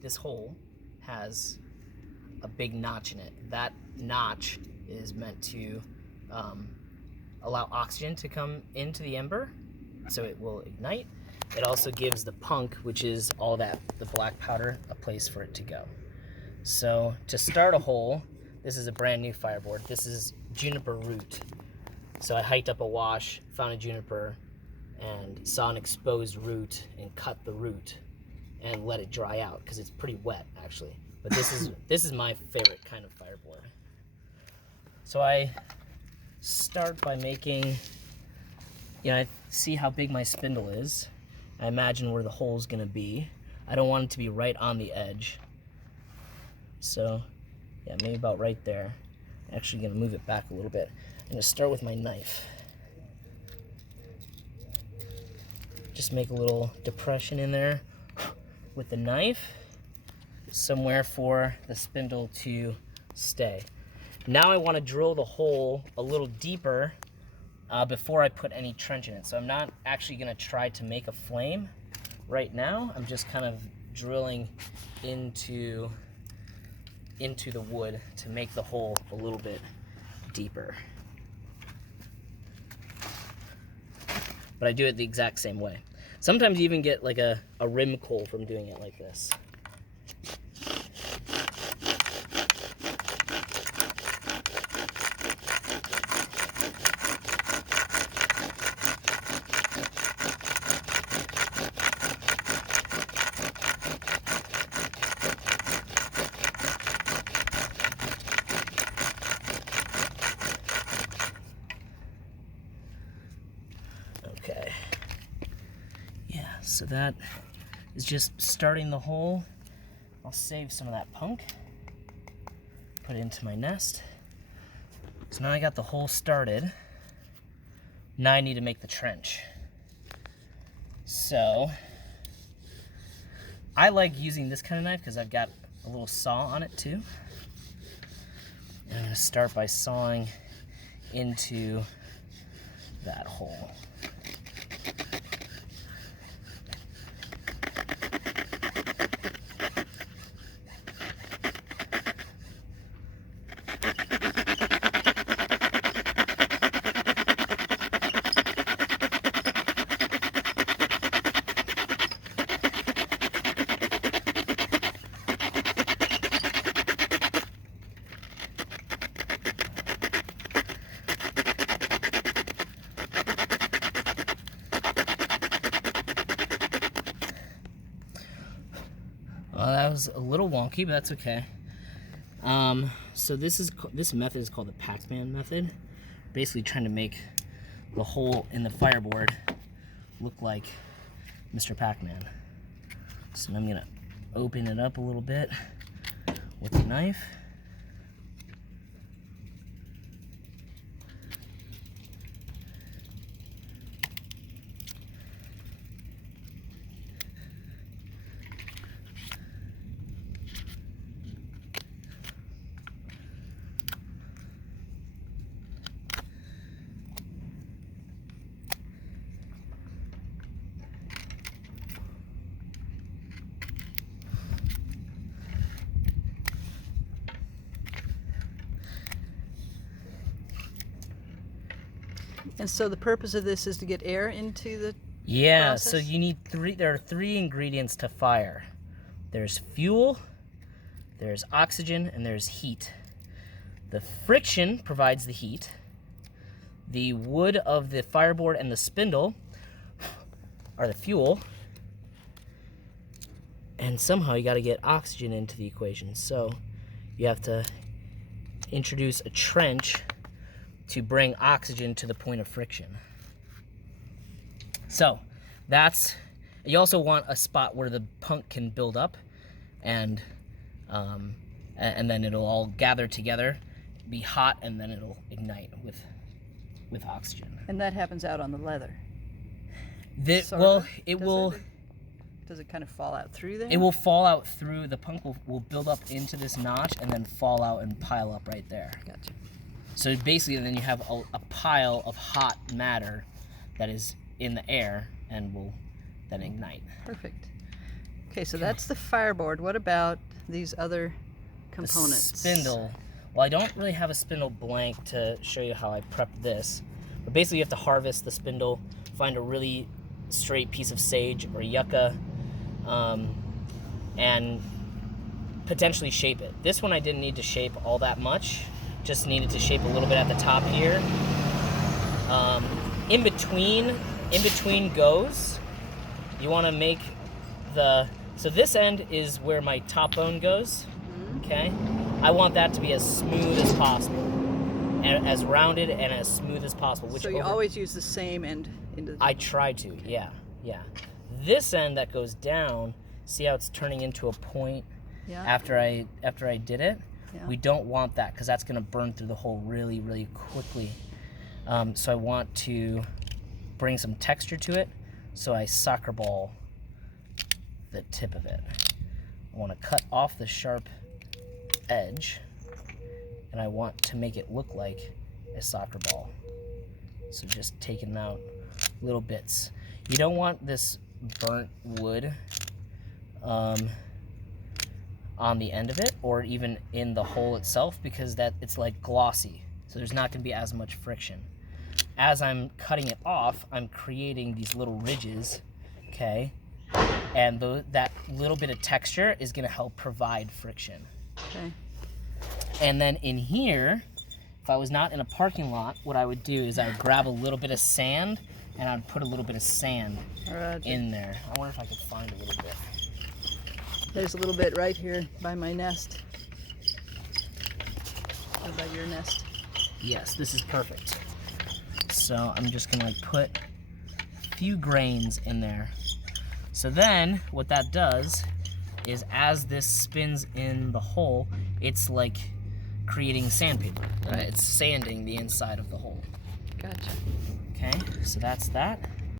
this hole has a big notch in it. That notch is meant to allow oxygen to come into the ember, so it will ignite. It also gives the punk, which is all that, the black powder, a place for it to go. So to start a hole, this is a brand new fireboard. This is juniper root. So I hiked up a wash, found a juniper, and saw an exposed root and cut the root and let it dry out because it's pretty wet actually. But this is my favorite kind of fireboard. So I start by making, I see how big my spindle is. I imagine where the hole's gonna be. I don't want it to be right on the edge. So yeah, maybe about right there. I'm actually gonna move it back a little bit. I'm gonna start with my knife. Just make a little depression in there with the knife, somewhere for the spindle to stay. Now I want to drill the hole a little deeper before I put any trench in it. So I'm not actually going to try to make a flame right now. I'm just kind of drilling into the wood to make the hole a little bit deeper. But I do it the exact same way. Sometimes you even get like a rim coal from doing it like this. Okay. Yeah, so that is just starting the hole. I'll save some of that punk, put it into my nest. So now I got the hole started. Now I need to make the trench. So I like using this kind of knife because I've got a little saw on it too. And I'm going to start by sawing into that hole. Well, that was a little wonky, but that's okay. So this method is called the Pac-Man method. Basically trying to make the hole in the fireboard look like Mr. Pac-Man. So I'm gonna open it up a little bit with the knife. And so the purpose of this is to get air into the process? process? So you need there are three ingredients to fire. There's fuel, there's oxygen, and there's heat. The friction provides the heat. The wood of the fireboard and the spindle are the fuel. And somehow you got to get oxygen into the equation. So you have to introduce a trench to bring oxygen to the point of friction. So you also want a spot where the punk can build up and then it'll all gather together, be hot, and then it'll ignite with oxygen. And that happens out on the leather? Well, it will... Does it kind of fall out through there? It will fall out through, the punk will build up into this notch and then fall out and pile up right there. Gotcha. So basically then you have a pile of hot matter that is in the air and will then ignite. Perfect. Okay, so that's the fireboard. What about these other The components? spindle. Well, I don't really have a spindle blank to show you how I prepped this. But basically you have to harvest the spindle, find a really straight piece of sage or yucca, and potentially shape it. This one I didn't need to shape all that much, just needed to shape a little bit at the top here. In between goes, you want to make so this end is where my top bone goes, okay? I want that to be as smooth as possible, and as rounded and as smooth as possible. So you always use the same end into the... I try to, yeah. This end that goes down, see how it's turning into a point after I did it? Yeah. We don't want that because that's gonna burn through the hole really, really quickly. So I want to bring some texture to it, so I soccer ball the tip of it. I want to cut off the sharp edge, and I want to make it look like a soccer ball. So just taking out little bits. You don't want this burnt wood on the end of it, or even in the hole itself, because it's like glossy, so there's not going to be as much friction. As I'm cutting it off, I'm creating these little ridges, okay? And that little bit of texture is going to help provide friction. Okay. And then in here, if I was not in a parking lot, what I would do is I would grab a little bit of sand, and I'd put a little bit of sand in there. I wonder if I could find a little bit. There's a little bit right here by my nest. Or by your nest. Yes, this is perfect. So I'm just gonna put a few grains in there. So then what that does is, as this spins in the hole, it's like creating sandpaper, right? It's sanding the inside of the hole. Gotcha. Okay, so that's that.